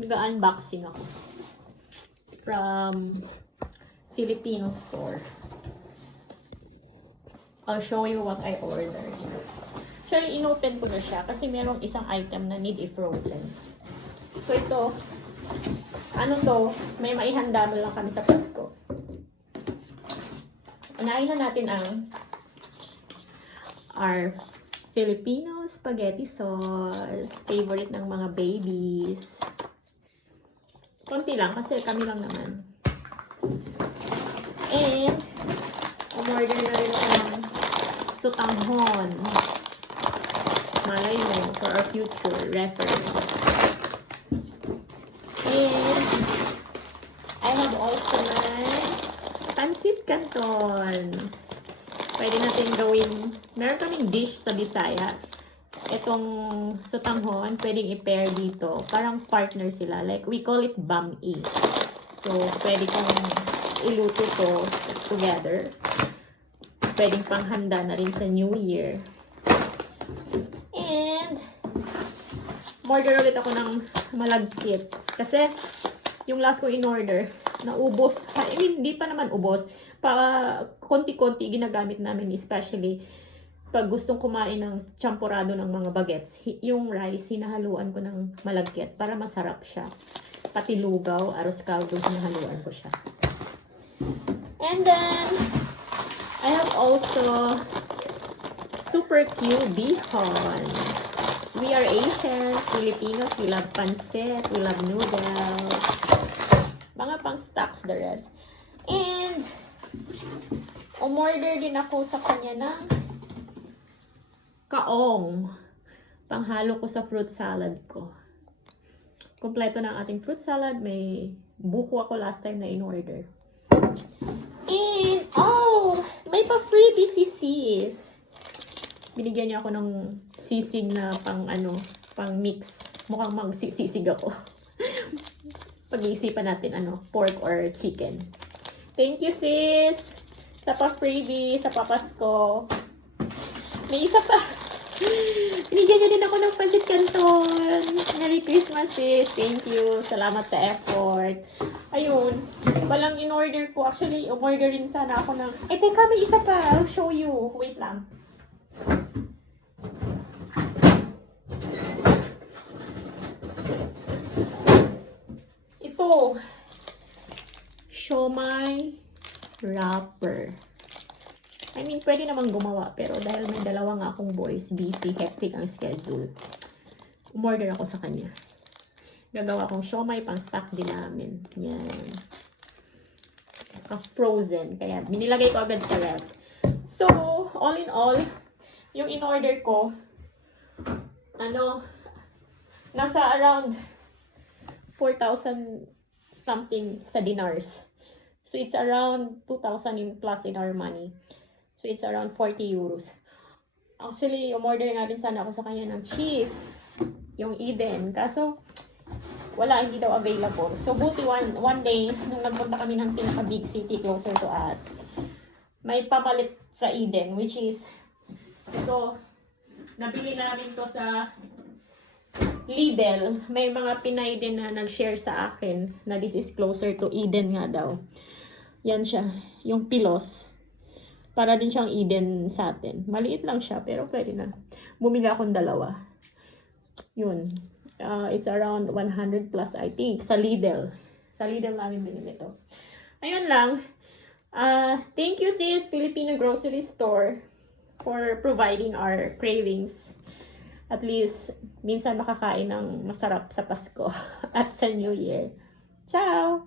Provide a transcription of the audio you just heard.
Nag-unboxing ako from Filipino store. I'll show you what I ordered. Actually, inopen ko na siya kasi merong isang item na need i-frozen. So ito, ano to, may maihanda mo lang kami sa Pasko. Unahin na natin ang our Filipino spaghetti sauce. Favorite ng mga babies. Konti lang kasi kami lang naman. And, umorder na rin ako ng sotanghon. Malay mo, for our future reference. And, I have also my pancit canton. Pwede natin gawin, meron kaming dish sa Bisaya. Itong sotanghon, pwedeng i-pair dito. Parang partner sila. Like, we call it bam-i. So, pwede kong iluto to together. Pwedeng panghanda na rin sa New Year. And, order ulit ako ng malagkit. Kasi, yung last ko in-order, naubos. I mean, hindi pa naman ubos. Konti-konti ginagamit namin, especially pag gustong kumain ng champurado ng mga bagets. Yung rice, hinahaluan ko ng malagkit para masarap siya. Pati lugaw, aros caldo, hinahaluan ko siya. And then, I have also super cute bihon. We are Asians, Filipinos, we love pancit, we love noodles. Mga pang stocks the rest. And, umorder din ako sa kanya ng kaong. Panghalo ko sa fruit salad ko. Kompleto ng ating fruit salad. May buko ako last time na in-order. And, oh! May pa-freebie si sis. Binigyan niya ako ng sisig na pang mix. Mukhang magsisisig ako. Pag-iisipan natin, pork or chicken. Thank you, sis! Sa pa-freebie, sa papasko. May isa pa. Binigyan niya din ako ng pancit canton. Merry Christmas, sis. Thank you. Salamat sa effort. Ayun. Walang in-order ko. Actually, umorder rin sana ako ng... Teka, may isa pa. I'll show you. Wait lang. Ito. Siomai wrapper. I mean, pwede naman gumawa. Pero dahil may dalawa nga akong boys, busy, hectic ang schedule. Umorder ako sa kanya. Gagawa akong siomai, pang stock din namin. Yan. Frozen. Kaya, binilagay ko agad sa ref. So, all in all, yung in-order ko, nasa around 4,000 something sa dinars. So, it's around 2,000 plus in our money. So, it's around 40 euros. Actually, umorder nga din sana ako sa kanya ng cheese. Yung Eden. Kaso, wala, hindi daw available. So, buti one day, nung nagpunta kami ng pinaka big city closer to us, may pamalit sa Eden, which is, ito, nabili namin to sa Lidl. May mga Pinay din na nag-share sa akin na this is closer to Eden nga daw. Yan siya, yung pilos. Para din siyang Eden sa atin. Maliit lang siya, pero pwede na. Bumili akong dalawa. Yun. It's around 100 plus, I think, sa Lidl. Sa Lidl namin binili ito. Ayun lang. Thank you, sis, Filipino Grocery Store, for providing our cravings. At least, minsan makakain ng masarap sa Pasko at sa New Year. Ciao!